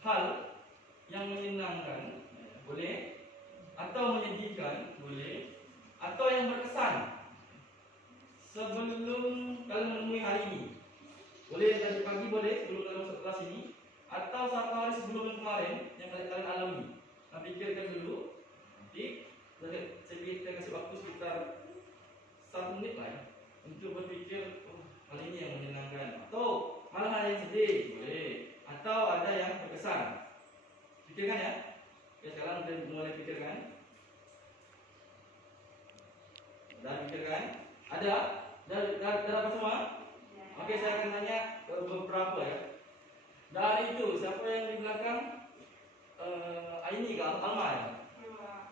hal yang menyenangkan, boleh, atau menyedihkan, boleh, atau yang berkesan sebelum kalian menemui hari ini. Boleh tadi pagi, boleh sebelum kalian masuk kelas ini, atau satu hari sebelum yang kemarin yang kalian alami. Nah, pikirkan dulu. Nanti saya kasih waktu sekitar 1 menit lah ya, untuk berpikir, oh, hal ini yang menyenangkan, atau malah hal yang sedih, boleh, atau ada yang berkesan. Pikirkan ya. Oke, sekarang kita mulai pikirkan. Sudah pikirkan? Ada? Ada apa semua? Oke, saya akan tanya beberapa ya. Dari itu, siapa yang di belakang? Ini kan Alma ya?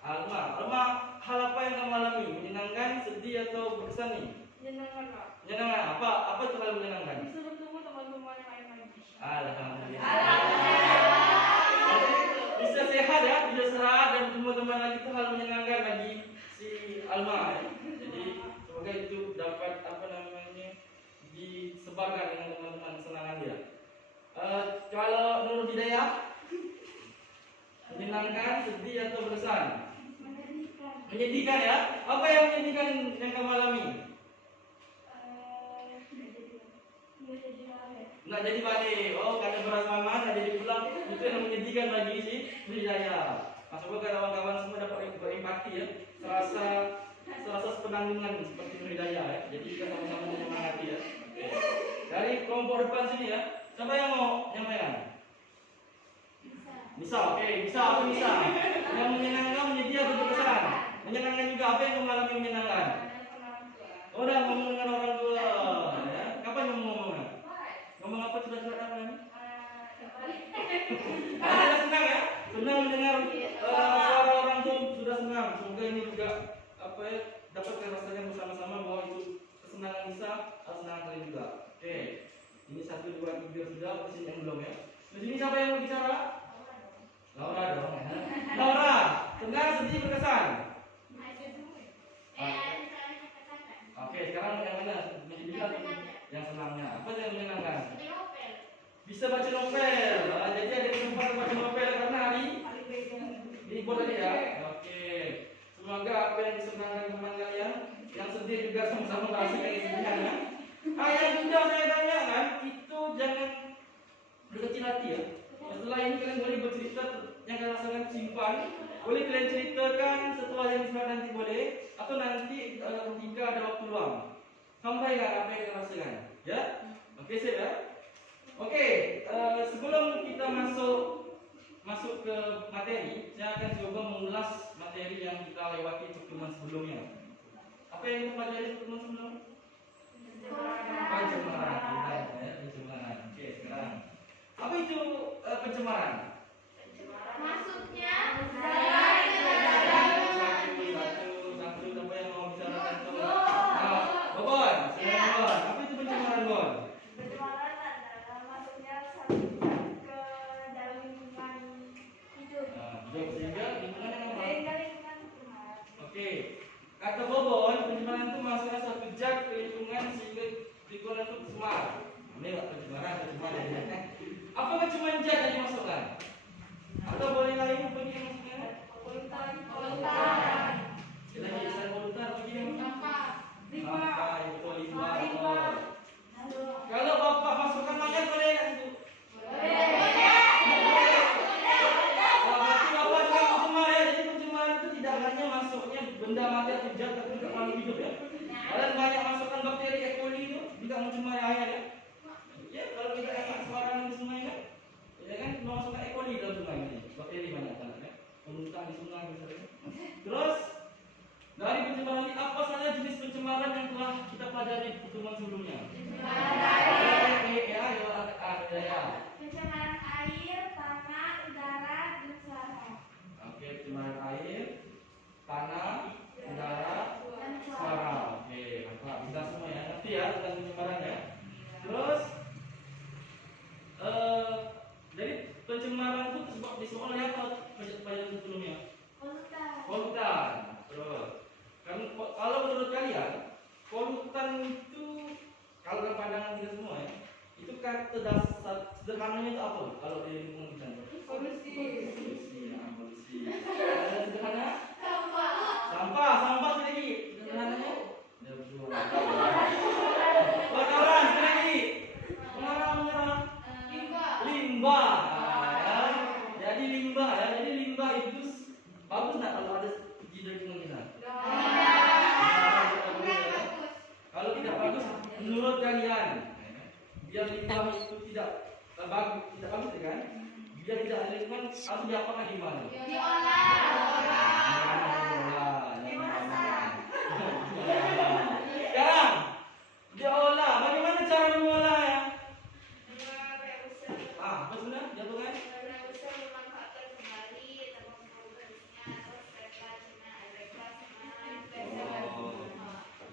Alma, hal apa yang kamu alami? Menyenangkan, sedih, atau berkesan nih? Menyenangkan, Pak. Menyenangkan. Apa itu hal menyenangkan? Bisa bertemu teman-teman yang lain lagi. Alhamdulillah. Bisa sehat ya, bisa sehat dan bertemu teman lagi, itu hal menyenangkan bagi si Alma ya. Jadi semoga itu dapat disebarkan dengan teman-teman kesenangan dia. Kalau Nurul Hidayah, menyenangkan, sedih, atau berkesan? Menyedihkan ya. Apa yang menyedihkan yang kamu alami? Nggak jadi balik. Oh, karena beras mama nggak jadi pulang. Itu yang menyedihkan bagi si Hidayah. Nah, semoga kawan-kawan semua dapat berempati ya. Serasa sepenanggungan seperti Hidayah ya. Jadi kita sama-sama menyemangati ya. Oke. Dari kelompok depan sini ya. Siapa yang mau nyampaikan? Bisa, oke, bisa, apa bisa? Yang menyenangkan, menyedih, atau berkesan? Menyenangkan juga, apa yang mengalami menyenangkan? Oh, udah ngomong dengan orang tua ya. Kapan ngomong-ngomong? Ngomong apa sudah apa ini? Sudah senang ya? Senang mendengar suara orang tua, sudah senang. Semoga ini juga dapat rasakan bersama-sama bahwa itu kesenangan Nisa, kesenangan kalian juga. Oke. Ini 1, 2, 3 sudah, di sini yang belum ya. Di sini siapa yang mau bicara? Laura dong ya. Laura, senang, sedih, berkesan? Oke, sekarang yang mana? Yang senangnya. Apa yang menyenangkan? Bisa baca novel. Jadi ada kesempatan baca novel karena hari libur tadi ya. Oke. Semoga apa yang disenangkan teman kalian, yang sedih juga sama-sama merasakan kesedihannya. Yang sudah saya tanyakan itu jangan berkecil hati ya. Setelah ini kalian boleh bercerita yang kalian rasakan, simpan. Boleh kalian ceritakan setelah yang disebar nanti boleh, atau nanti ketika ada waktu luang. Sampaikan apa yang kalian rasakan. Ya? Oke, sip ya. Oke, sebelum kita masuk ke materi, saya akan coba mengulas materi yang kita lewati pertemuan sebelumnya. Apa yang kita pelajari pertemuan sebelumnya? Pencemaran. Pencemaran. Oke, sekarang apa itu pencemaran? Maksudnya Satu, apa yang mau bicarakan itu? Bobon, Bobon. Apa itu pencemaran, Bon? pencemaran adalah masuknya satu zat ke dalam lingkungan hidup. Sehingga lingkungan yang apa? Sehingga lingkungan cemar. Oke. Kata Bobon, pencemaran itu masuknya satu zat ke lingkungan sehingga lingkungan itu cemar. Ini lah pencemaran. Apakah cuma zat yang dimasukkan? Atau boleh lain begini yang masukkan? Polutan. Selain polutan begini Sampah. limbah. Kalau bapak masukkan mayat boleh nggak itu? Berarti bapak juga pencemar ya. Jadi pencemaran itu tidak hanya masuknya benda mati atau zat, tapi juga makhluk hidup ya. Kalian banyak masukkan bakteri E. coli itu juga mencemari air ya. Ya, kalau kita enak sembarangan di sungai kan, ya kan memasukkan E. coli dalam sungai ini. Bakteri banyak kan ya. Menumpang di sungai misalnya. Terus dari pencemaran ini apa saja jenis pencemaran yang telah kita pelajari di pertemuan sebelumnya? Pencemaran air, tanah, udara, dan suara. Oke, pencemaran air, tanah, udara, dan suara. Oke, mantap. Bisa semua ya. Ngerti ya tentang pencemaran ya. Terus jadi pencemaran itu disebabkan oleh apa pelajaran sebelumnya? Polutan. Terus kalau menurut kalian polutan itu kalau dalam pandangan kita semua ya, itu kata dasar sederhananya itu apa kalau di lingkungan kita? kan harus diapakan limbahnya? Sekarang diolah. Bagaimana cara mengolah ya? Apa sebenarnya jatuhkan?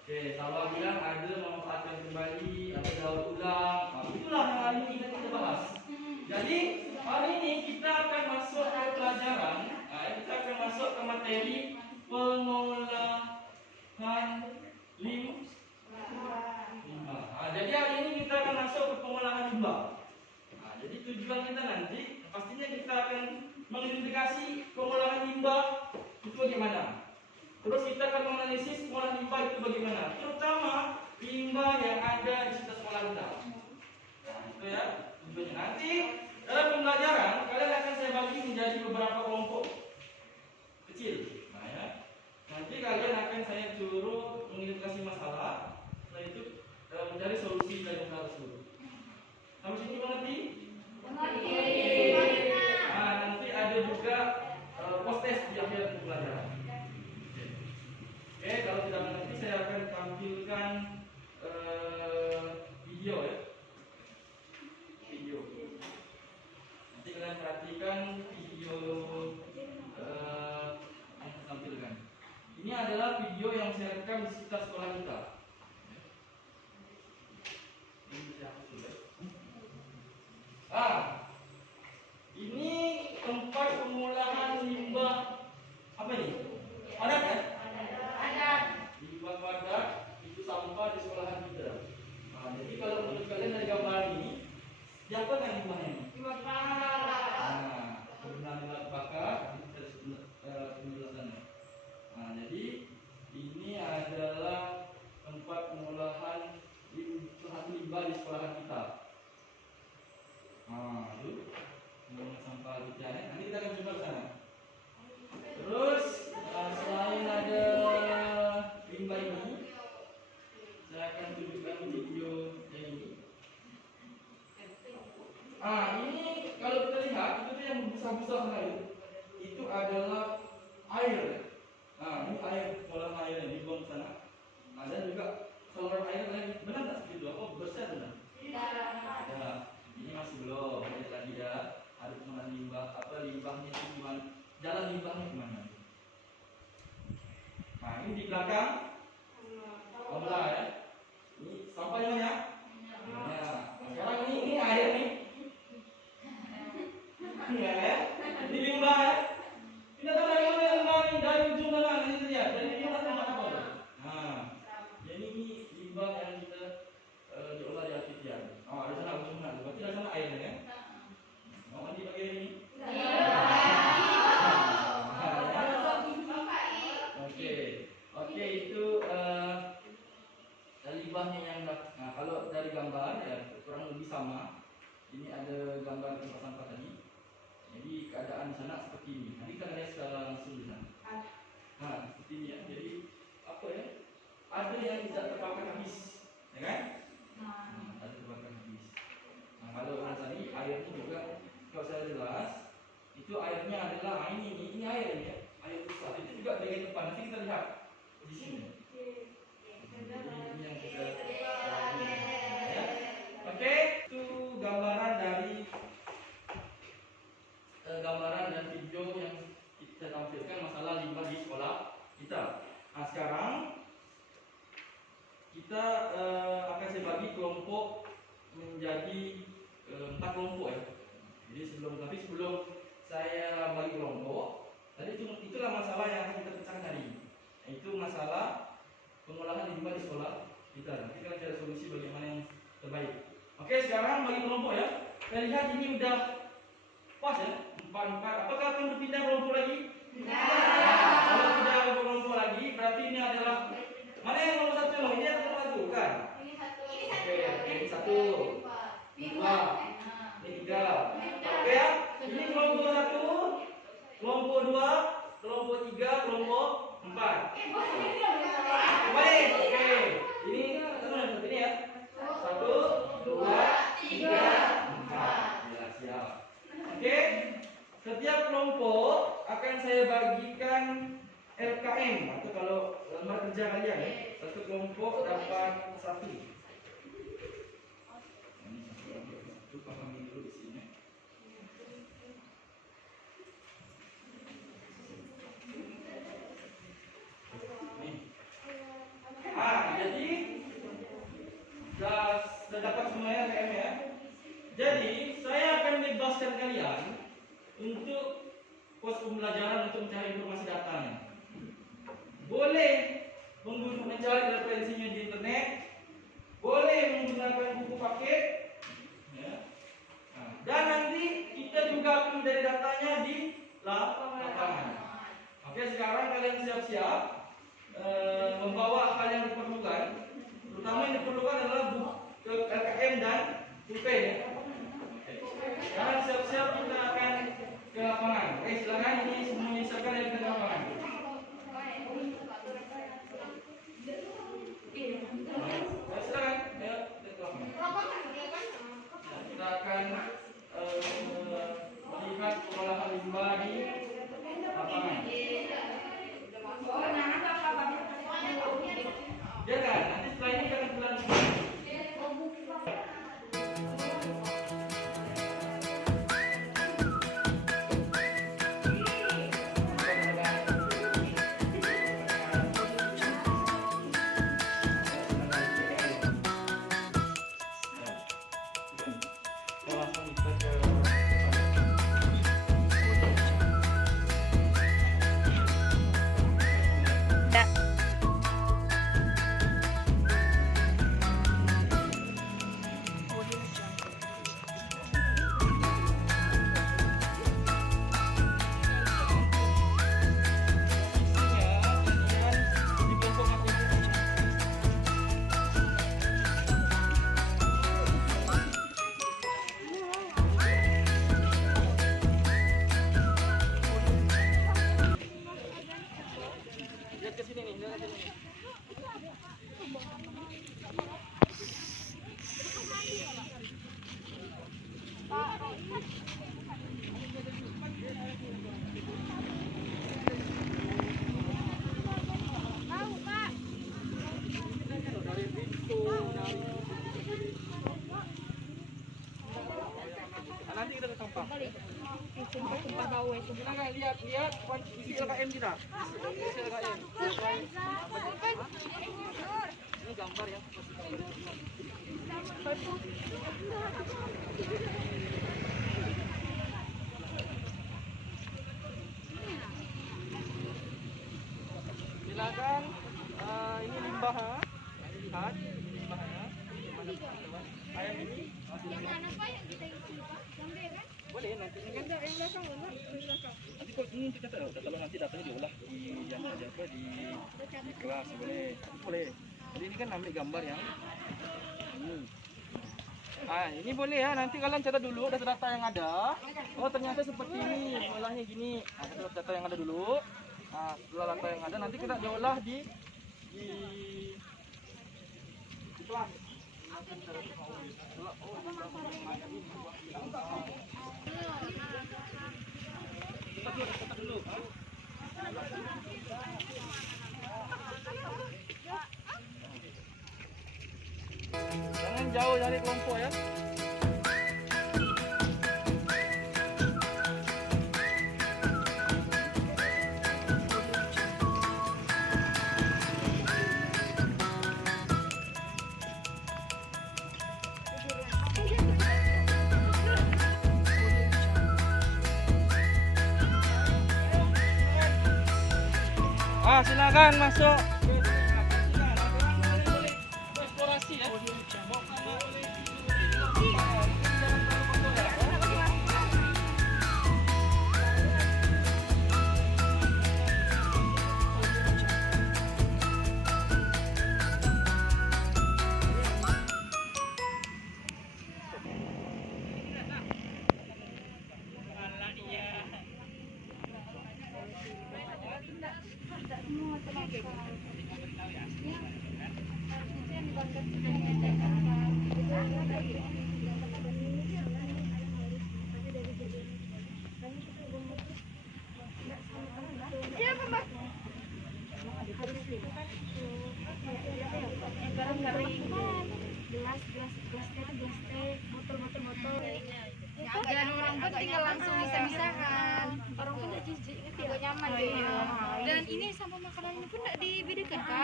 Oke, Salwa bilang ada memanfaatkan kembali, ada daur ulang. Itulah yang hari ini kita bahas. Jadi hari ini kita akan masuk ke pelajaran. Kita akan masuk ke materi pengolahan limbah. Jadi hari ini kita akan masuk ke pengolahan limbah. Jadi tujuan kita nanti pastinya kita akan mengidentifikasi pengolahan limbah itu bagaimana. Terus kita akan menganalisis pengolahan limbah itu bagaimana, terutama limbah yang ada di sekitar sekolah kita. Itu ya tujuannya. Nanti dalam pembelajaran kalian akan saya bagi menjadi beberapa kelompok kecil. Nanti kalian akan saya suruh mengidentifikasi masalah, setelah itu mencari solusi dari masalah tersebut. Sampai sini mengerti? Nanti ada juga post test di akhir pembelajaran. Oke, kalau tidak mengerti saya akan tampilkan video ya. Video. Nanti kalian perhatikan video yang saya tampilkan. Ini adalah video yang saya rekam di sekitar sekolah kita. Ini tempat pengolahan limbah apa ini? Padat kan? Limbah padat itu sampah di sekolahan kita. Jadi kalau menurut kalian dari gambar ini, siapa kan limbahnya ini? Limbah padat. Penggunaan limbah bakar kita penjelasannya. Jadi ini adalah tempat pengolahan limbah di sekolahan kita. Itu pembuangan sampah hujan. Nanti kita akan coba ke sana. Terus selain ada limbah ini, saya akan tunjukkan video yang ini. Ini kalau kita lihat itu yang besar-besar sekali. Itu adalah air. Ini air, kolam air yang dibuang ke sana. Dan juga saluran air lagi. Benar tak seperti itu? Apa besar benar? Tidak. Ini masih belum. Jadi tadi ada pengolahan limbah. Limbahnya itu gimana? Jalan limbahnya kemana? Ini di belakang. Aula ya. Ini sampahnya banyak. Sekarang ini air nih. Ini limbah ya. Kita tahu dari mana limbah ini, dari ujung mana ini lihat. Dari limbah tempat apa? Jadi ini limbah yang kita diolah di Alkitian. Ada sana ujung mana? Berarti dari sana airnya kan? Mau mandi pakai ini? Oke, itu limbahnya yang kalau dari gambar ya kurang lebih sama. Ini ada gambar tempat sampah tadi. Jadi keadaan di sana seperti ini. Nanti kita lihat secara langsung di sana. Seperti ini ya. Jadi apa ya? Ada yang tidak terbakar habis, ya kan? Ada terbakar habis. Kalau yang tadi airnya juga kalau saya jelas itu airnya adalah ini air ini ya. Air besar. Itu juga bagian depan. Nanti kita lihat di sini. Ini yang kita ya. Oke, itu gambaran dan video yang kita tampilkan masalah limbah di sekolah kita. Sekarang kita akan saya bagi kelompok menjadi 4 kelompok ya. Jadi sebelum saya bagi kelompok, tadi itulah masalah yang akan kita pecahkan hari ini. Yaitu masalah pengolahan limbah di sekolah kita. Nanti kita cari solusi bagaimana yang terbaik. Oke, sekarang bagi kelompok ya. Kita lihat ini udah pas ya. 4. Apakah akan berpindah kelompok lagi? Kalau tidak kelompok lagi, berarti ini adalah mana yang nomor 1? Ini yang nomor 1 kan? Oke, ini 1, 2, 3. Oke ya. Ini kelompok 1, kelompok 2, kelompok 3, kelompok 4. Kembali. Oke. Ini ini ya. 1, 2, 3, 4. Ya, siap. Oke. Setiap kelompok akan saya bagikan LKM atau kalau lembar kerja kalian ya. Satu kelompok dapat satu. Ini pahami dulu di sini. Jadi sudah dapat semuanya LKM ya. Jadi saya akan bebaskan kalian untuk pos pembelajaran untuk mencari informasi datanya. Boleh mencari referensinya di internet, boleh menggunakan buku paket, ya. Dan nanti kita juga akan mencari datanya di lapangan. Oke, sekarang kalian siap-siap membawa hal yang diperlukan. Terutama yang diperlukan adalah buku LKM dan pulpen. Ya. Sekarang siap-siap kita akan ke lapangan. Silakan ini semuanya siapkan dari ke lapangan. Silakan ya ke lapangan. Kita akan melihat pengolahan limbah di lapangan. Ya kan? Nanti setelah ini kita akan berlanjut. Nanti kita ke sampah. Kita nggak lihat isi LKM kita. Isi LKM. Ini gambar ya. Silakan. Ini limbah. Lihat limbahnya. Mana teman-teman? Ayam ini. Boleh nanti yang belakang nanti kita tahu kalau nanti datanya diolah di yang ada apa di kelas boleh. Jadi ini kan ambil gambar yang ini. Ini boleh ya, nanti kalian catat dulu data-data yang ada. Oh ternyata seperti ini, olahnya gini. Data yang ada dulu. Setelah data yang ada nanti kita diolah di kelas. Cepat dulu. Jangan jauh dari kelompok ya. Silakan masuk. Eksplorasi ya.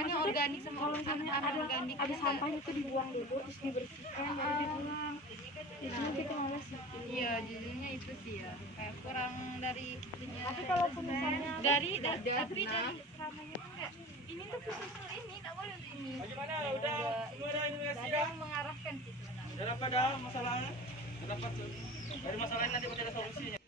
Soalnya organik sama anorganik ada sampahnya tuh dibuang dulu terus dibersihkan baru dibuang. Jadi kita malas. Iya, jadinya itu sih ya. Kayak kurang dari Tapi kalau misalnya dari tapi dari ramanya tuh kayak ini tuh khusus ini, enggak boleh untuk ini. Bagaimana? Udah semua ada informasi Ada ya? yang mengarahkan sih sebenarnya. Udah dapat dah masalahnya? Udah dapat. Dari masalah ini nanti pasti ada solusinya.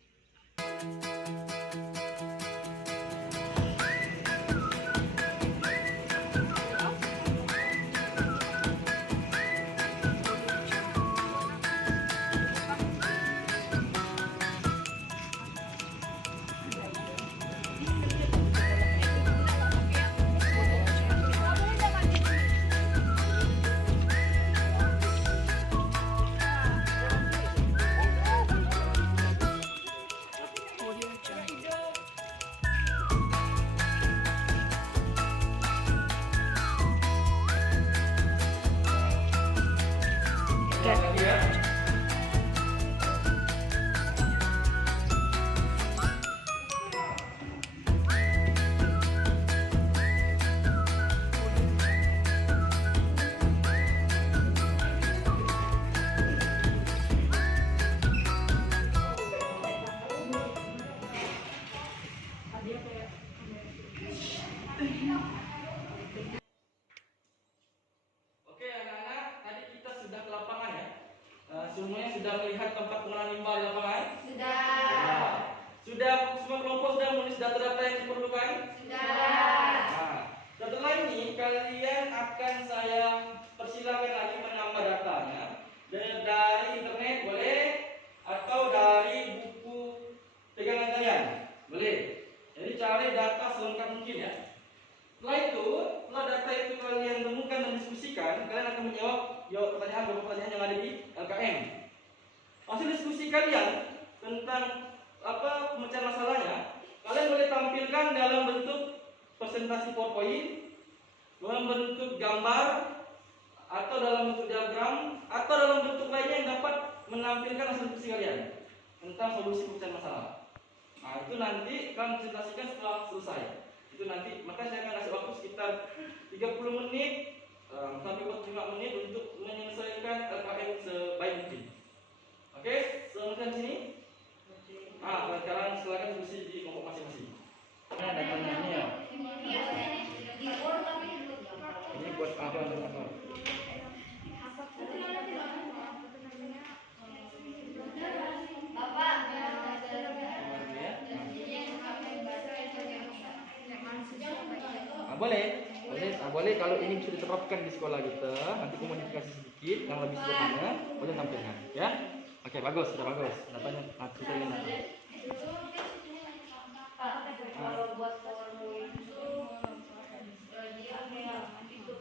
Lagi ya. Oke anak-anak, tadi kita sudah ke lapangan ya. Semuanya sudah melihat tempat pengolahan limbah di lapangan? Sudah. Sudah semua kelompok sudah menulis data-data yang diperlukan? Nah, setelah ini kalian akan saya persilakan lagi menambah datanya dari internet boleh atau dari buku pegangan kalian boleh. Jadi cari data selengkap mungkin ya. Setelah itu, setelah data itu kalian temukan dan diskusikan, kalian akan menjawab beberapa pertanyaan yang ada di LKM. Hasil diskusi kalian tentang pemecahan masalahnya, kalian boleh tampilkan dalam bentuk presentasi PowerPoint, dalam bentuk gambar, atau dalam bentuk diagram, atau dalam bentuk lainnya yang dapat menampilkan hasil diskusi kalian tentang solusi pemecahan masalah. Nah, itu nanti kalian presentasikan setelah selesai. Itu nanti, maka saya akan kasih waktu sekitar 30 menit sampai 45 menit untuk menyelesaikan LKM sebaik mungkin. Oke, selesai di sini. Sekarang silakan diskusi di kelompok masing-masing. Nah, datanya ini ya. Ini buat apa dan apa? Boleh kalau ini bisa diterapkan di sekolah kita, nanti komunikasi sedikit yang lebih sederhana, boleh tampilkan, ya. Oke, bagus, sudah bagus. Datanya kita ini. Kalau buat PowerPoint itu dia kayak itu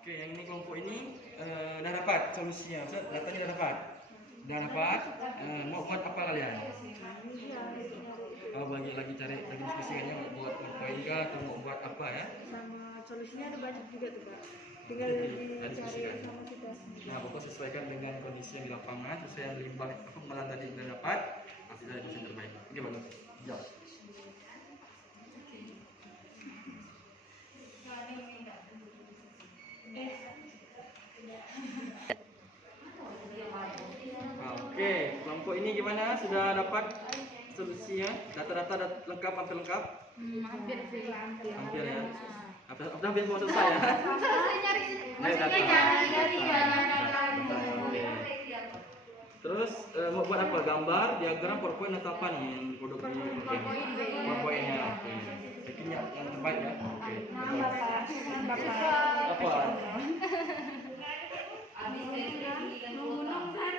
Oke, yang ini kelompok ini udah dapat solusinya. Datanya udah dapat. Mau buat apa kalian? Lagi cari lagi diskusikannya mau buat PowerPoint kah atau mau buat apa ya? sama solusinya ada banyak juga tuh Pak. Tinggal Diskusikan. dicari sama kita sendiri. Nah, pokoknya sesuaikan dengan kondisi yang di lapangan, sesuai yang limbah malah tadi udah dapat, pasti dari yang terbaik. Oke, bagus. Jawab. Oke, kelompok ini gimana? Sudah dapat solusinya? Data-data lengkap, hampir lengkap? Hampir sih. Hampir ya. Udah hampir mau selesai ya? Selesai nyari Terus mau buat apa? Gambar, diagram, PowerPoint atau apa nih yang produk di PowerPoint-nya? Oke. Bikin yang terbaik ya? Oke. Apa? Menggunung kan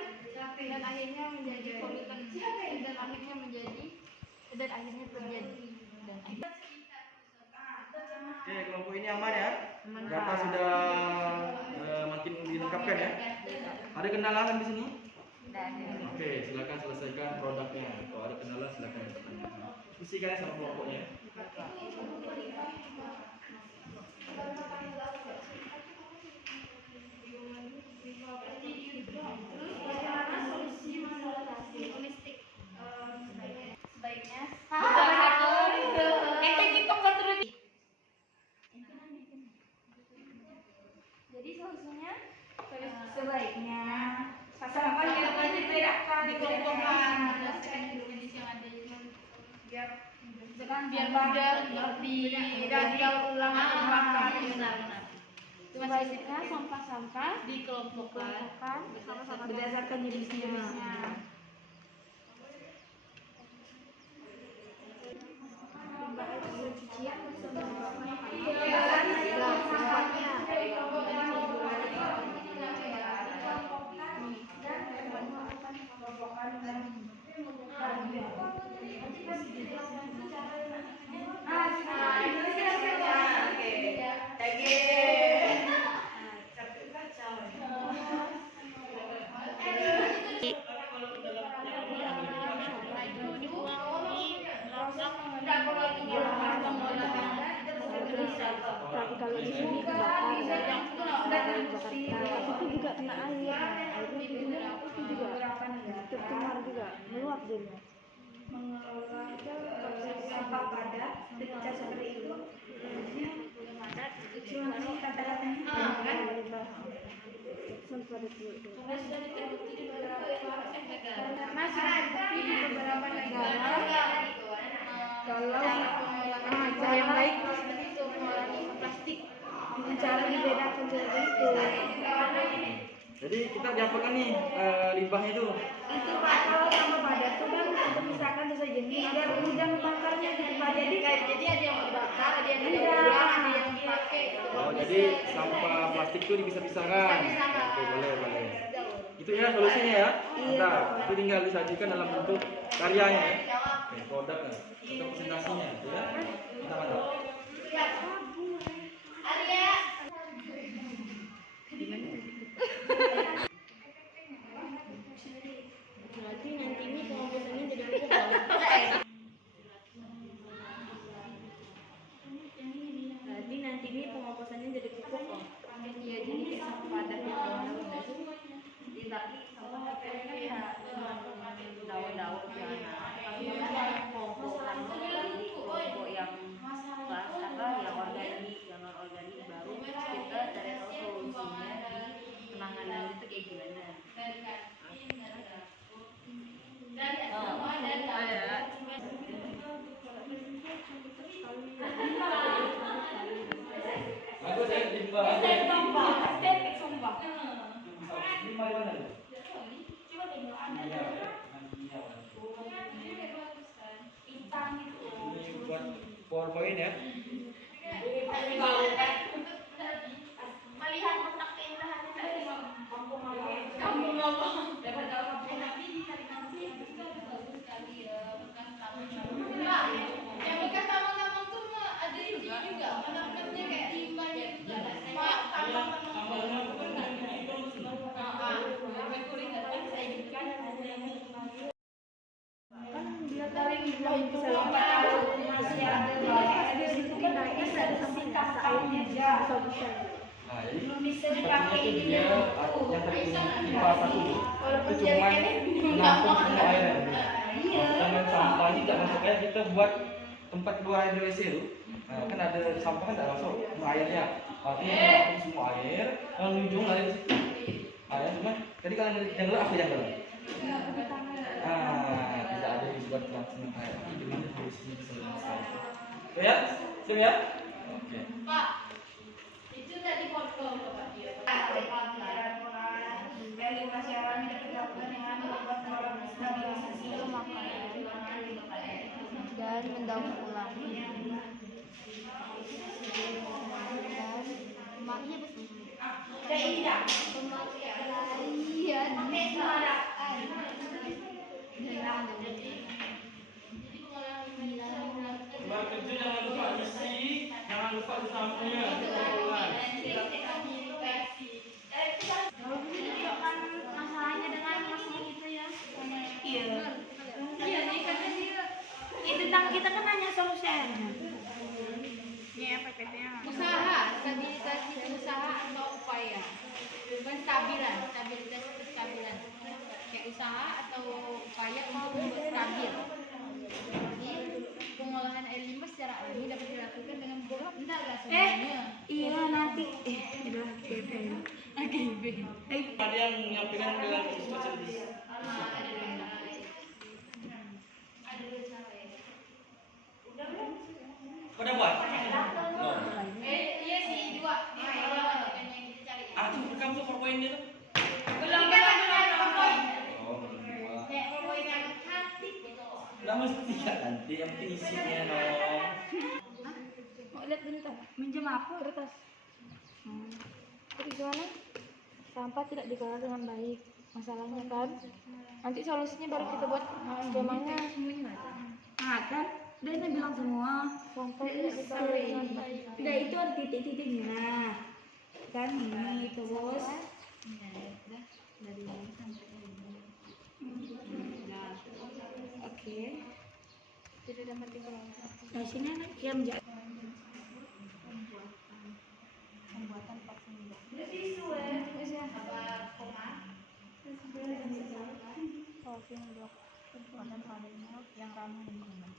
dan akhirnya menjadi komitmen dan akhirnya terjadi Oke, kelompok ini aman ya? Data sudah makin dilengkapkan ya? Ada kendala kan di sini? Oke, silakan selesaikan produknya. Kalau ada kendala silakan bertanya. Diskusikan sama kelompoknya. Jadi solusinya sebaiknya sampah yang dibedakan dikelompokkan berdasarkan jenis yang ada biar mudah didaur ulang atau dibakar. Benar. sebaiknya sampah-sampah Dikelompokkan berdasarkan jenisnya. Kalau di sini kebakar itu juga kena air, airnya itu juga tercemar juga, meluap dia. Mengelola sampah padat pecah seperti itu cuma sih kata-katanya sudah terbukti di beberapa negara kalau cara yang baik seperti itu pengolahan plastik dengan cara dibedakan seperti itu. Jadi kita diapakan nih limbahnya itu? Itu Pak, kalau sampah padat itu kan untuk misalkan sejenis biar mudah membakarnya gitu Pak. Jadi ada yang dibakar, ada yang dibuang, ada yang dipakai. Oh, jadi sampah plastik itu dipisah-pisahkan. Oke, boleh. Itu ya solusinya ya. Nah, itu tinggal disajikan dalam bentuk karyanya ya. Oke, produknya atau presentasinya ya. Kita mantap. Berarti nanti ini pengomposannya jadi pupuk. Berarti nanti ini pengomposannya jadi pupuk kok. Iya, jadi kayak sampah padat yang daun-daun itu tapi sampah padatnya ya daun-daun ya kelompokkan jadi kelompok yang yang organik, yang non organik, baru kita cari tahu solusinya di penanganan itu kayak gimana. Aku ada limbah aja. estetik sumpah. Limbah di mana? Hitam gitu. Ini buat PowerPoint ya. Melihat letak keindahan dari kampung apa? Dapat tahu kampung tapi dicari nanti bagus sekali ya bekas taman. Yang bekas taman-taman tuh ada di sini juga, namanya kayak limbahnya juga lah. Kayak taman-taman. Dari limbah itu kalau masih ada itu kan naiknya ada sisa airnya aja. Nah, jadi Belum bisa sepertinya dipakai itu dia yang terjadi pipa satu itu walaupun cuma jadi menampung semua air. Dengan sampah ini tidak masuk air, kita buat tempat keluar air dari WC itu. Nah, kan ada sampah kan tidak masuk semua airnya. Artinya menampung semua air, lalu ujung lari di situ. Air cuma, jadi kalian yang gelap aku yang gelap. Tidak ada yang dibuat langsung air. Tapi dengan solusinya bisa lebih besar. Oke ya, siap ya. Oke. Pak, itu tadi foto Pak dia. Dari masyarakat dilakukan dengan membuat pola stabilisasi Dan mendaur ulang. Maknya betul. kayak ini dah. Iya, Pakai semara. Buat kerja jangan lupa isi, jangan lupa disampungnya. Kalau bisa ditunjukkan masalahnya dengan masalah kita ya. Iya. Iya, nih karena dia Ini tentang kita kan hanya solusinya. usaha, stabilitas itu usaha atau upaya. Bukan stabilan, stabilitas itu stabilan. Kayak usaha atau upaya untuk membuat stabil. Jadi pengolahan air limbah secara alami dapat dilakukan dengan enggak semuanya. Iya nanti udah GP. Ada yang nyampaikan ke siswa-siswi. Udah buat? Belum. Iya sih, dua. Ah, tuh rekam tuh PowerPoint-nya tuh. Belum ada poin. Oh, belum buat. Poin yang cantik gitu. Nggak mesti ya nanti, yang penting isinya dong. Mau lihat bentar. Minjem apa kertas? Jadi gimana? Sampah tidak dikelola dengan baik. Masalahnya kan, nanti solusinya baru kita buat skemanya. Nah kan, dia ini bilang semua sampah tidak dikelola dengan baik. Tidak, itu ada titik-titiknya. Nah, kan ini terus. Oke. Tidak dapat dikelola. Nah sini anak dia menjadi pembuatan vaksin. Vaksin blok pembuatan varian yang ramah lingkungan.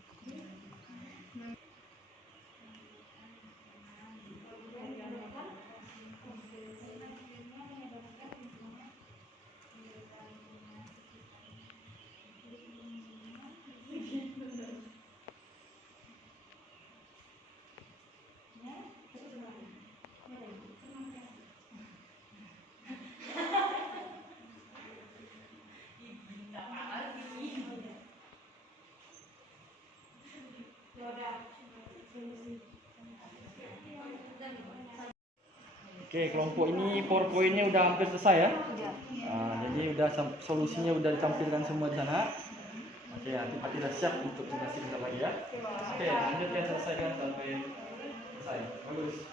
Oke, kelompok ini PowerPoint-nya udah hampir selesai ya. Jadi udah solusinya udah ditampilkan semua di sana. Oke, nanti Pati udah siap untuk presentasi bentar lagi ya. Oke, lanjut ya, selesaikan sampai selesai. Bagus.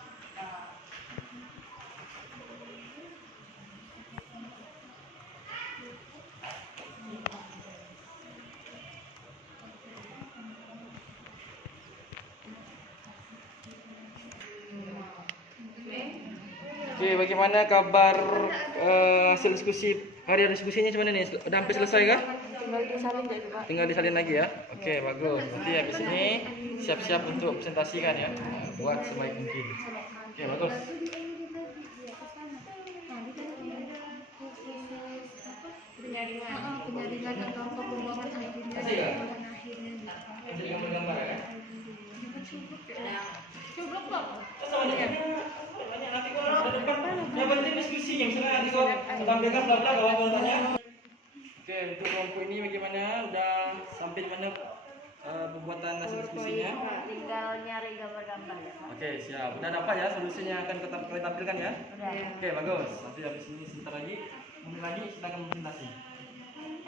Oke, bagaimana kabar hasil diskusi? Hari diskusinya gimana nih? Udah hampir selesai kah? Tinggal disalin aja Pak. Tinggal disalin lagi ya. Oke, bagus. Nanti habis ini siap-siap untuk presentasikan ya. Buat sebaik mungkin. Oke, bagus. Penyaringan atau pembuangan akhirnya. Masih ya? Masih gambar-gambar ya? Cukup kok. Banyak nanti kau ada depan. Yang penting diskusinya, misalnya nanti kau tampilkan bla-bla kalau tanya. Oke, untuk kelompok ini bagaimana? Udah sampai di mana pembuatan hasil diskusinya? Tinggal nyari gambar-gambar ya Pak. Oke, siap. Udah dapat ya solusinya akan kalian tampilkan ya? Udah. Oke, bagus. Nanti habis ini sebentar lagi, mungkin lagi kita akan presentasi.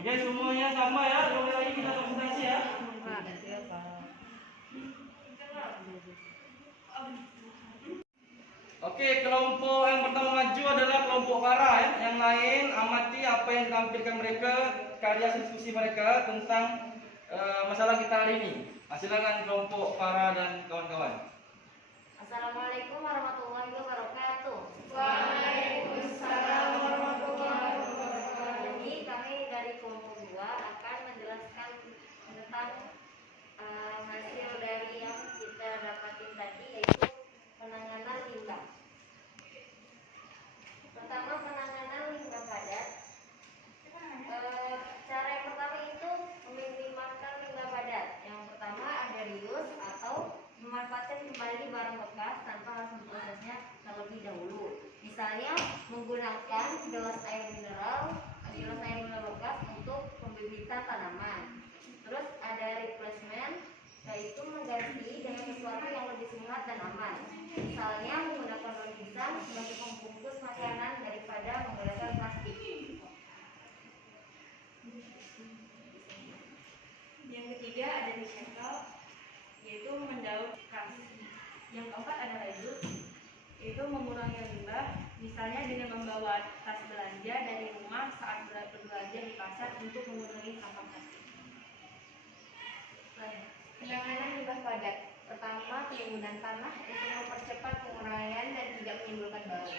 Oke, semuanya sama ya. Mungkin lagi kita presentasi ya. Pak, iya Pak. Oke, kelompok yang pertama maju adalah kelompok Farah ya. Yang lain amati apa yang ditampilkan mereka, karya diskusi mereka tentang masalah kita hari ini. Silakan kelompok Farah dan kawan-kawan. Assalamualaikum warahmatullahi wabarakatuh. Waalaikumsalam warahmatullahi wabarakatuh. Jadi kami dari kelompok 2 akan menjelaskan tentang hasil dari yang kita dapatin tadi, yaitu penanganan limbah. Pertama, penanganan limbah padat. Cara yang pertama itu meminimalkan limbah padat. Yang pertama ada reuse atau memanfaatkan kembali barang bekas tanpa harus memprosesnya terlebih dahulu. Misalnya menggunakan gelas air mineral bekas untuk pembibitan tanaman. Terus ada replacement, yaitu mengganti dengan sesuatu yang lebih sehat dan aman. Misalnya menggunakan daun pisang sebagai pembungkus makanan daripada menggunakan plastik. Yang ketiga ada recycle, yaitu mendaur bekas. Yang keempat ada reduce, yaitu mengurangi limbah, misalnya dengan membawa tas belanja dari rumah saat berbelanja di pasar untuk mengurangi sampah plastik. Penanganan limbah padat. Pertama, penimbunan tanah untuk mempercepat penguraian dan tidak menimbulkan bau.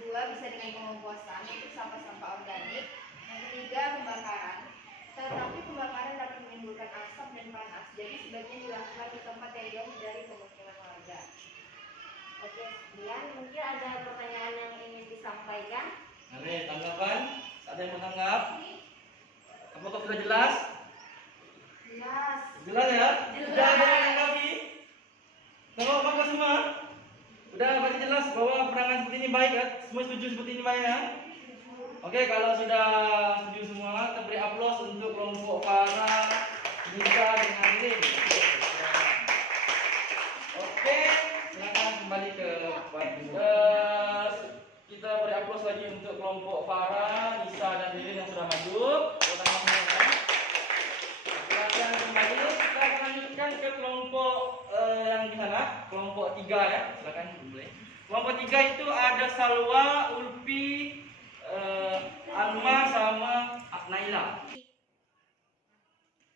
2, bisa dengan pengomposan untuk sampah-sampah organik. Yang ketiga, pembakaran. Tetapi pembakaran dapat menimbulkan asap dan panas, jadi sebaiknya dilakukan di tempat yang jauh dari pemukiman warga. Oke, sekian. Mungkin ada pertanyaan yang ingin disampaikan. Oke, tanggapan? Ada yang mau tanggap? Apakah sudah jelas? Jelas. Jelas ya? Sudah ada yang menanggapi? Tanggapan apa semua? Udah berarti jelas bahwa penanganan seperti ini baik ya? Semua setuju seperti ini baik ya? Oke, kalau sudah setuju semua, kita beri aplaus untuk kelompok Farah, Nisa, dan Arin. Oke, silakan kembali ke kita beri aplaus lagi untuk kelompok Farah, Nisa, dan Lirin yang sudah maju. Silakan kembali. Kita akan lanjutkan ke kelompok yang di sana, kelompok 3 ya. Silakan boleh. Kelompok 3 itu ada Salwa, Ulfi, Alma sama Naila.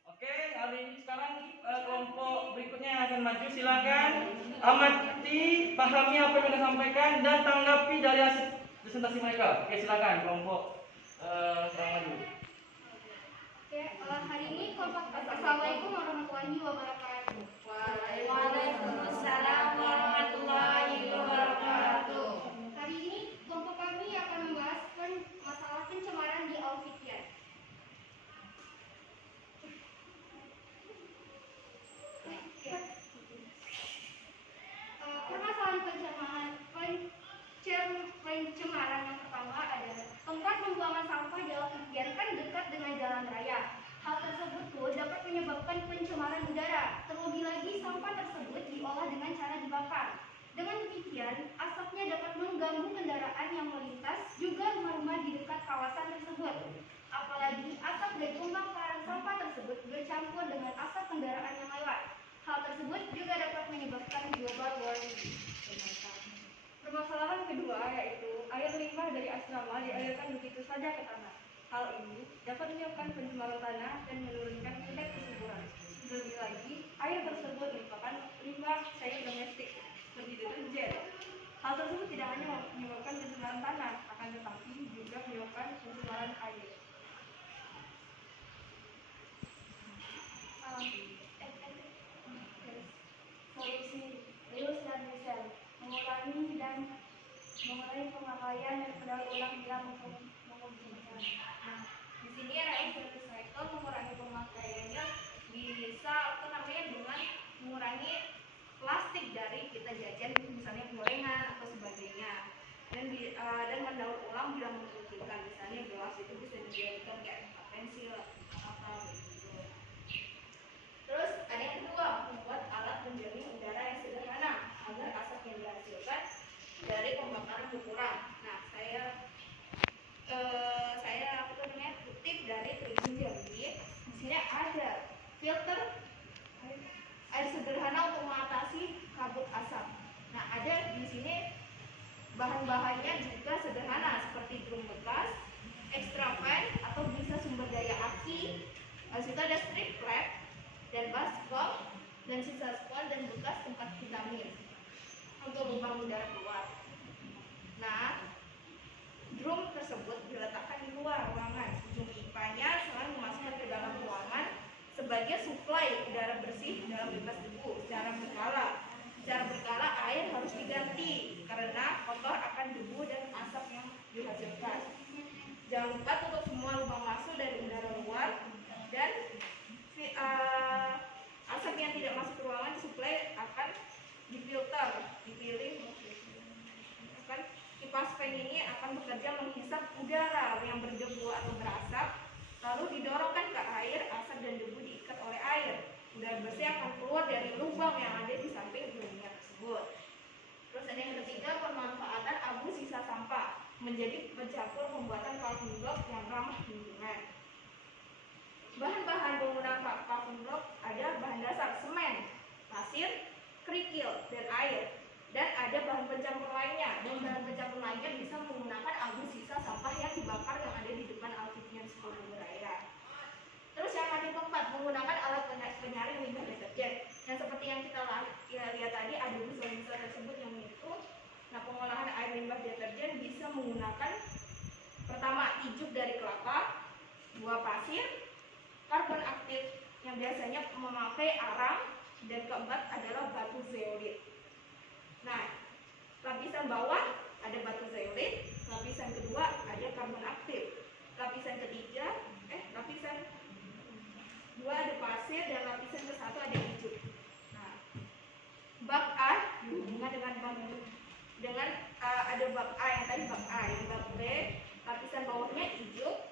Oke, hari ini sekarang kelompok berikutnya yang akan maju. Silakan amati, pahami apa yang sudah sampaikan dan tanggapi dari hasil presentasi mereka. Oke, silakan kelompok yang maju. Oke, hari ini kelompok Assalamualaikum warahmatullahi wabarakatuh. Waalaikumsalam warahmatullahi wabarakatuh. Hari ini kelompok kami akan membahas masalah pencemaran di Alfitian. Permasalahan pencemaran yang pertama adalah tempat pembuangan sampah di Alfitian kan dekat dengan jalan raya. Hal tersebut pun dapat menyebabkan pencemaran udara. Terlebih lagi sampah tersebut diolah dengan cara dibakar. Dengan demikian, asapnya dapat mengganggu kendaraan yang melintas, juga rumah-rumah di dekat kawasan tersebut. Apalagi asap dari pembakaran sampah tersebut bercampur dengan asap kendaraan yang lewat. Hal tersebut juga dapat menyebabkan global warming. Permasalahan kedua yaitu air limbah dari asrama dialirkan begitu saja ke tanah. Hal ini dapat menyebabkan pencemaran tanah dan menurunkan indeks kesuburan. Lebih lagi, air tersebut merupakan limbah cair domestik seperti deterjen. Hal tersebut tidak hanya menyebabkan pencemaran tanah, akan tetapi juga menyebabkan pencemaran air. Solusi Lewis dan Michel mengurangi pemakaian dan pendaur ulang bila memungkinkan. Nah, di sini reuse recycle mengurangi pemakaiannya bisa dengan mengurangi plastik dari kita jajan misalnya gorengan atau sebagainya, dan mendaur ulang bila memungkinkan, misalnya gelas itu bisa dijadikan kayak pensil atau begitu. Terus ada yang kedua, membuat alat penjernih udara yang sederhana agar asap yang dihasilkan dari pembakaran berkurang. Nah, saya kutip dari Tribun Jambi. Di sini ada filter air sederhana untuk mengatasi kabut asap. Nah, ada di sini bahan-bahannya juga sederhana seperti drum bekas, extra fan atau bisa sumber daya aki. Di situ ada strip flap dan baskom dan sisa spon dan bekas tempat vitamin untuk lubang udara keluar. Nah, drum tersebut diletakkan di luar ruangan. Ujung pipanya selalu dimasukkan ke dalam ruangan sebagai suplai udara bersih dalam bebas debu secara berkala air harus diganti karena kotor akan debu dan asap yang dihasilkan. Jangan lupa tutup semua lubang masuk dari udara luar dan asap yang tidak masuk ke ruangan disuplai akan difilter, dipilih. Kipas fan ini akan bekerja menghisap udara yang berdebu atau berasap, lalu didorongkan ke air, asap dan debu diikat oleh air. Udara bersih akan keluar dari lubang yang ada di samping drumnya tersebut. Terus ada yang ketiga, pemanfaatan abu sisa sampah menjadi pencampur pembuatan paving block yang ramah lingkungan. Bahan-bahan penggunaan paving block ada bahan dasar semen, pasir, kerikil, dan air. Dan ada bahan pencampur lainnya, dan bahan pencampur lainnya bisa menggunakan abu sisa sampah yang dibakar yang ada di depan Alfitian Sekolah Raya. Terus yang ada keempat, menggunakan alat penyaring limbah deterjen. Yang seperti yang kita lihat tadi, ada busel-busel tersebut yang itu. Nah, pengolahan air limbah deterjen bisa menggunakan pertama, ijuk dari kelapa, buah pasir, karbon aktif yang biasanya memakai arang, dan keempat adalah batu zeolit. Nah, Lapisan bawah ada batu zeolit, lapisan kedua ada karbon aktif, lapisan dua ada pasir, dan lapisan ke satu ada hijau. Nah, bab A dihubungkan dengan ada bab A yang tadi bab A, yang bab B lapisan bawahnya hijau,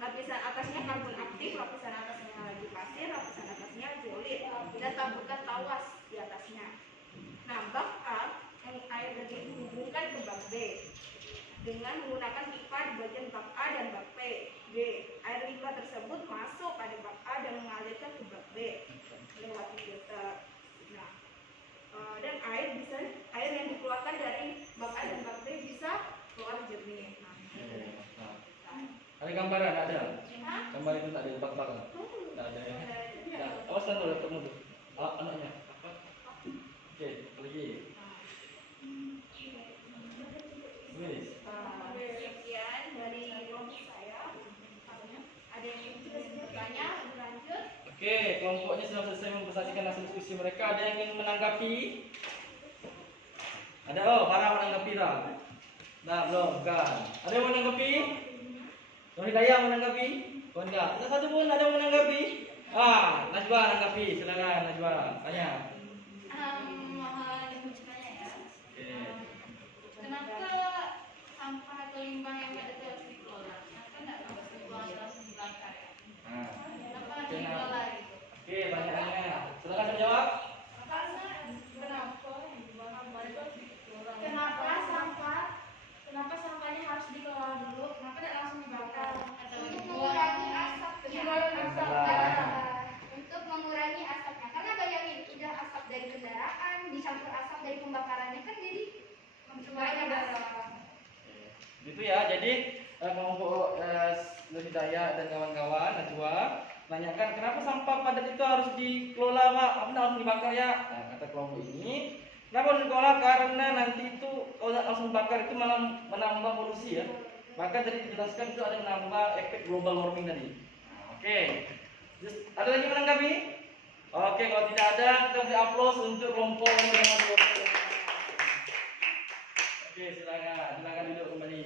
lapisan atasnya karbon aktif, lapisan atasnya lagi pasir, lapisan atasnya zeolit, dan tabungan tawas di atasnya. Nah, bab A yang air tadi dihubungkan ke bab B dengan menggunakan pipa di bagian bab A dan bab B. Air limbah tersebut masuk pada bab A dan mengalirkan ke bab B melewati filter. Nah, dan air yang dikeluarkan dari bab A dan bab B bisa keluar jernih. Ada gambaran? Ada? Gambar itu tak ada bak-bak? Tak ada ya? Nah, awas kan kalau ketemu tuh anaknya. Oke, lagi. Wis. Sekian dari kelompok saya. Ada yang ingin bertanya lebih lanjut? Oke, kelompoknya sudah selesai mempresentasikan hasil diskusi mereka. Ada yang ingin menanggapi? Ada? Oh, para menanggapi tak? Nah, belum, bukan. Ada yang menanggapi? Nur Hidayah menanggapi? Oh enggak, tidak satu pun ada yang menanggapi? Najwa menanggapi, silakan Najwa, tanya. Mohon dibujukannya ya. Oke. Kenapa sampah atau limbah yang ada itu harus dikelola? Kenapa tidak langsung dibuang langsung dibakar ya? Kenapa harus dikelola gitu? Oke, pertanyaannya. Silakan menjawab. Kenapa sampahnya harus dikelola dulu? Kenapa tidak langsung dibakar? Atau Mengurangi asapnya. Untuk mengurangi asapnya. Karena bayangin, udah asap dari kendaraan dicampur asap dari pembakarannya kan jadi banyak asap. Gitu ya. Jadi kelompok Nur Hidayah dan kawan-kawan Najwa menanyakan kenapa sampah padat itu harus dikelola, Pak? Apa harus dibakar ya? Nah, kata kelompok ini, kenapa harus dikelola? Karena nanti itu kalau langsung bakar itu malah menambah polusi ya. Maka tadi dijelaskan itu ada menambah efek global warming tadi. Nah, oke. Terus, ada lagi menanggapi? Oke, kalau tidak ada kita beri aplaus untuk kelompok yang sudah masuk. Oke, silakan duduk kembali.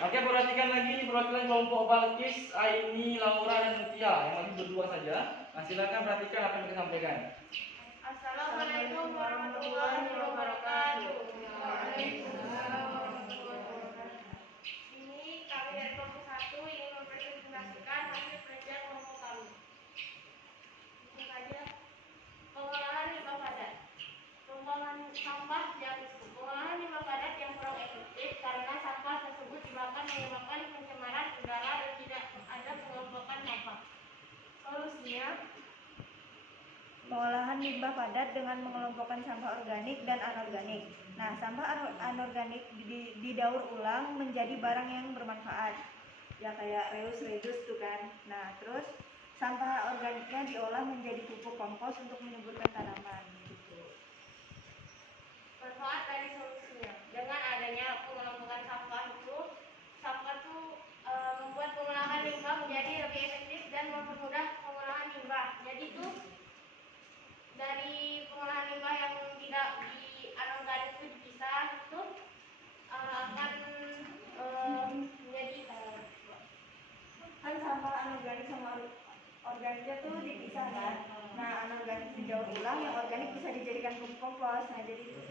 Oke, perhatikan lagi perwakilan kelompok Balkis, Aini, Laura, dan Mutia yang lagi berdua saja. Nah, silakan perhatikan apa yang kita sampaikan. Assalamualaikum warahmatullahi wabarakatuh. Ini kami dari kelompok 1 ingin mempresentasikan hasil penelitian kelompok kami. Ini saja pengolahan limbah padat. Pembuangan sampah yang risiko. Pengolahan limbah padat yang kurang efektif karena sampah tersebut dibakar menyebabkan pencemaran udara dan tidak ada pengelompokan sampah. Solusinya, pengolahan limbah padat dengan mengelompokkan sampah organik dan anorganik. Nah, sampah anorganik didaur ulang menjadi barang yang bermanfaat. Ya kayak reuse tuh kan. Nah, terus sampah organiknya diolah menjadi pupuk kompos untuk menyuburkan tanaman gitu. manfaat dari solusinya. Dengan adanya pengelompokan sampah itu membuat pengolahan limbah menjadi lebih efektif dan mempermudah pengolahan limbah. Jadi itu dari pengolahan limbah yang tidak di anorganik itu dipisah itu akan menjadi Kan sampah anorganik sama organiknya tuh dipisah kan. Nah, anorganik didaur ulang, yang organik bisa dijadikan pupuk kompos. Nah, jadi itu.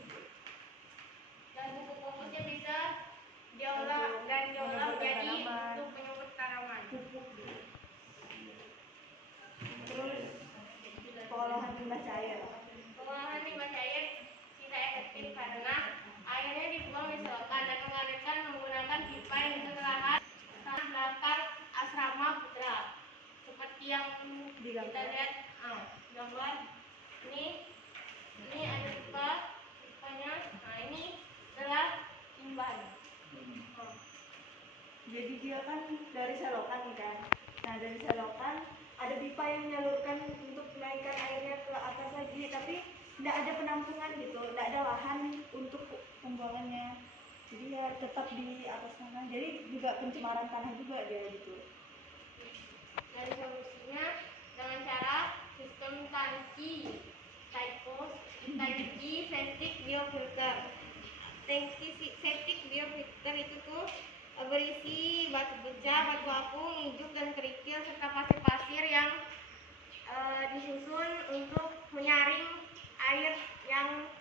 dan pupuk komposnya bisa diolah menjadi untuk penyumbur tanaman. Pupuk gitu. Terus pengolahan limbah cair. Pengolahan limbah cair tidak efektif karena airnya dibuang di selokan dan mengalirkan menggunakan pipa yang terlahan belakang asrama putra. Seperti yang kita lihat gambar ini ada pipanya. Nah, ini adalah limbah. Jadi dia kan dari selokan nih kan. Nah, dari selokan ada pipa yang menyalurkan untuk menaikkan airnya ke atas lagi, tapi tidak ada penampungan gitu, tidak ada lahan untuk pembuangannya. Jadi ya tetap di atas sana. Jadi juga pencemaran tanah juga dia gitu. Dan solusinya dengan cara sistem tangki plastik biofilter. itu tuh berisi batu pecah, batu apung, ijuk dan kerikil serta pasir-pasir yang disusun untuk menyaring air yang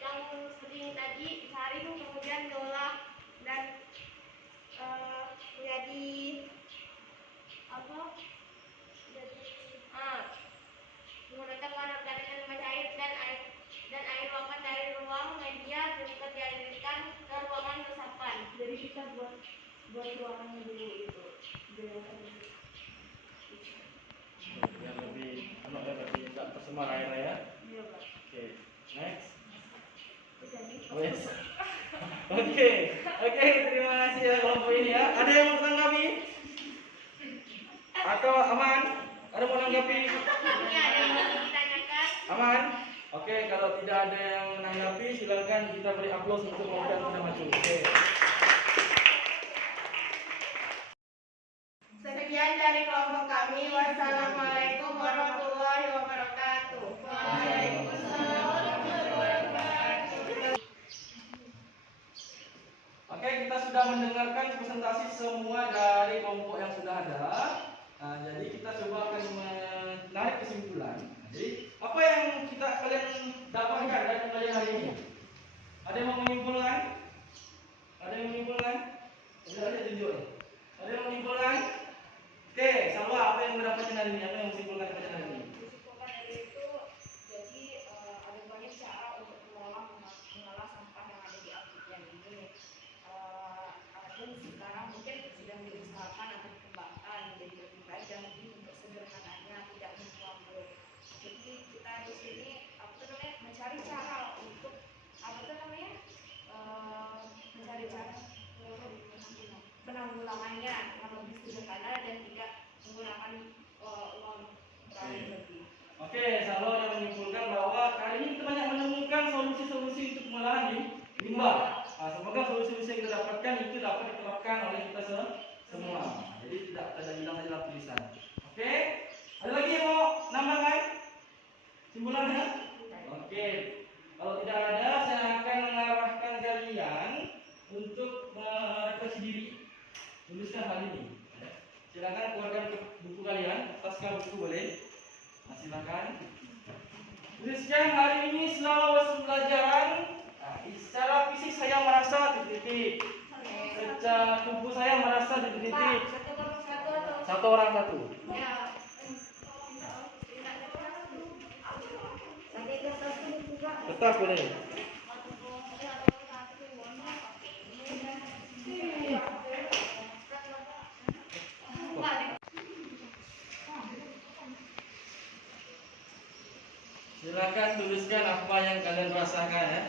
seperti ini tadi, disaring kemudian diolah dan menjadi apa? Menggunakan bahan organik dan limbah cair dan air luapan dari ruang media juga dialirkan ke ruangan resapan. Jadi kita buat ruangannya dulu itu. Biar lebih berarti nggak tercemar airnya ya. Iya, Pak. Oke, next. Jadi Oh, yes. Oke, terima kasih ya kelompok ini ya. Ada yang mau menanggapi? Atau aman? Ada mau menanggapi? Ini ada yang ingin ditanyakan. Aman? Oke, kalau tidak ada yang menanggapi, silakan kita beri aplaus untuk kelompok yang sudah maju. Oke. Sekian dari kelompok kami. Wassalamualaikum warahmatullahi wabarakatuh. Waalaikumsalam warahmatullahi wabarakatuh. Oke, kita sudah mendengarkan presentasi semua dari kelompok yang sudah ada. Nah, jadi kita coba akan menarik kesimpulan. Jadi, apa yang kalian dapatkan dari pembelajaran hari ini? Ada yang mau menyimpulkan? Ada yang menyimpulkan? Tidak ada tunjuk. Ada yang menyimpulkan? Oke, Salwa, apa yang mendapatkan hari ini? Apa yang menyimpulkan pelajaran hari ini? Disimpulkan dari itu, jadi ada banyak cara untuk mengolah sampah yang ada di Alkitab ini. Adapun sekarang mungkin sedang diusahakan atau dikembangkan menjadi lebih baik dan lebih untuk sederhananya tidak membuang. Jadi kita di sini mencari cara untuk mencari cara penanggulangannya yang lebih sederhana dan tidak menggunakan uang terlalu lebih. Oke, Salwa yang menyimpulkan bahwa kali ini kita banyak menemukan solusi-solusi untuk pengolahan limbah. Nah, semoga solusi-solusi yang kita dapatkan itu dapat diterapkan oleh kita semua. Jadi tidak hilang saja dalam tulisan. Oke, ada lagi yang mau nambahkan simpulannya? Oke, kalau tidak ada, saya akan mengarahkan kalian untuk merefleksi diri, tuliskan hal ini. Silakan keluarkan buku kalian, tasnya buku boleh. Nah, silakan. Tuliskan hari ini selama pembelajaran. Nah, secara fisik saya merasa titik-titik. Secara tubuh saya merasa titik-titik. Satu orang satu. Tetap boleh. Silakan tuliskan apa yang kalian rasakan ya.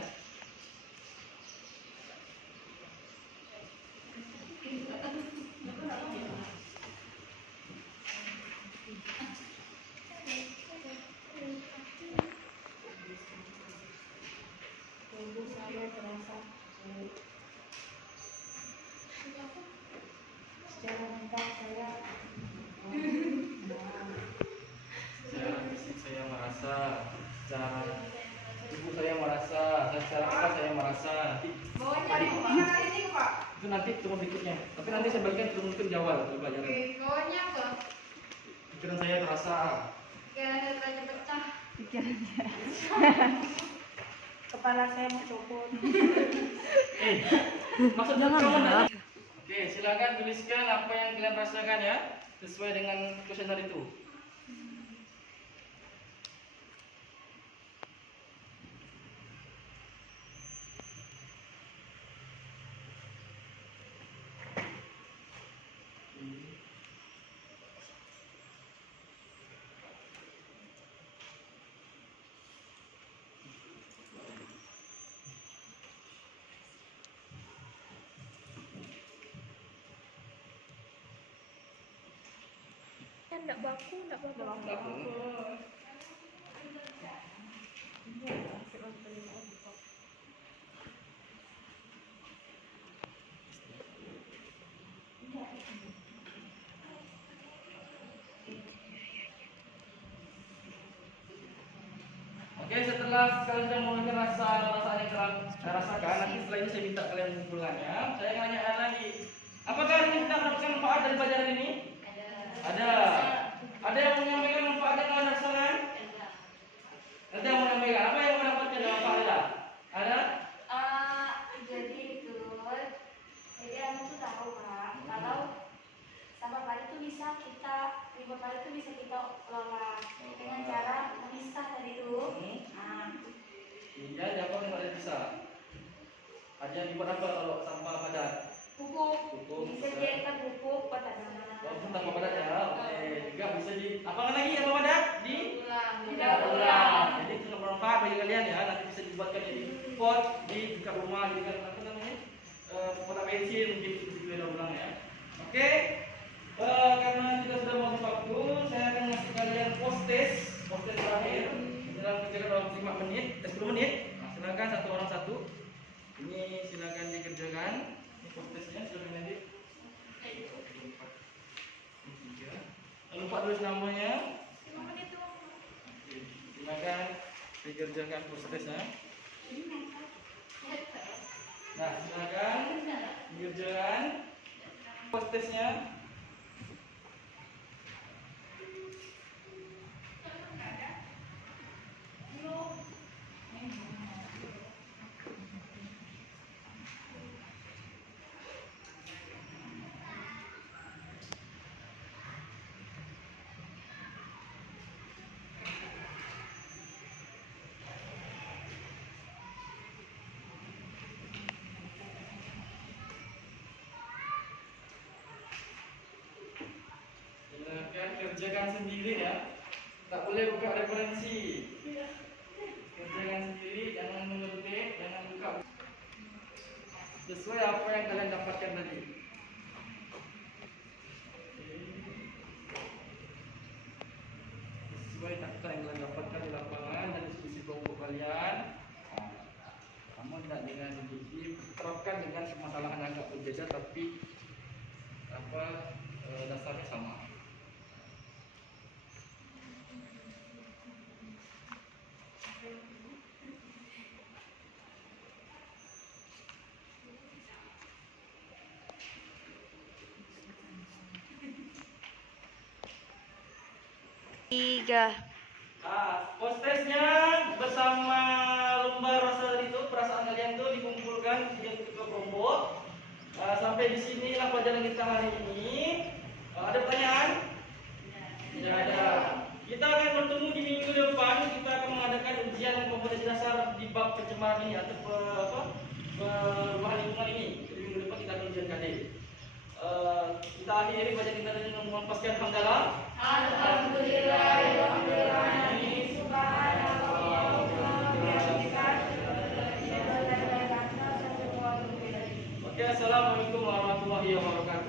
tubuh saya terasa sulit. Secara mental saya Secara fisik saya merasa, secara tubuh saya merasa, secara apa saya merasa. Itu nanti turun berikutnya. Tapi nanti saya bagikan turun di awal pelajaran. Bawahnya apa? Pikiran saya terasa. Pikiran pecah. kepala saya mau copot. Maksudnya kawan. Oke, silakan tuliskan apa yang kalian rasakan ya, sesuai dengan kuesioner itu. Enggak baku, enggak baku. Oke, setelah kalian sudah mulai rasa yang rasakan. Nanti setelah ini saya minta kalian mengumpulkannya. Saya nanya lagi, apakah ini kita mendapatkan manfaat dari pelajaran ini? Ada. Ada yang menyampaikan manfaat yang kalian rasakan? Ada yang menyampaikan apa yang mendapatkan manfaatnya? Ada? Jadi itu, jadi anak tuh tahu Kak, kalau sampah plastik itu bisa kita, limbah plastik itu bisa kita lola dengan cara memisah tadi itu. Nah, Iya, apa yang kalian bisa? Ada yang dibuat apa kalau sampah padat? pupuk, Pupuk bisa dijadikan pupuk buat tanaman. Oh, sampah padat ya. Oke, juga bisa di apa lagi yang padat? Di Daur ulang. Jadi itu bermanfaat bagi kalian ya. Nanti bisa dibuatkan jadi pot di dekat rumah, jadi kan apa namanya? Pot bensin mungkin di daur ulang ya. Oke. Karena kita sudah mau waktu, saya akan ngasih kalian post-test terakhir dalam kira-kira dalam 5 menit, 10 menit. Nah, silakan satu orang satu. Ini silakan dikerjakan. Ini post-testnya silakan nanti. Lupa tulis namanya. Silakan dikerjakan post-testnya. Nah, silakan dikerjakan post-testnya. Silakan kerjakan sendiri ya. Tak boleh buka referensi. Kerjakan sendiri, jangan mengetik, jangan buka. Sesuai apa yang kalian dapatkan tadi. Sesuai fakta yang kalian dapatkan di lapangan dan diskusi kelompok kalian. Namun tidak dengan subjektif, terapkan dengan permasalahan yang agak berbeda tapi dasarnya sama. Post-testnya bersama lembar rasa itu perasaan kalian tuh dikumpulkan di kelompok. Sampai di sinilah pelajaran kita hari ini. Ada pertanyaan? Tidak ada. Kita akan bertemu di minggu depan. Kita akan mengadakan ujian kompetensi dasar di bab pencemaran ini atau perubahan lingkungan ini. Jadi minggu depan kita akan ujian KD. Kita akhiri pelajaran kita dengan melepaskan hamdalah. Alhamdulillahirobbilalamin. Subhanallahumma wa bihamdika. Oke, assalamualaikum warahmatullahi wabarakatuh.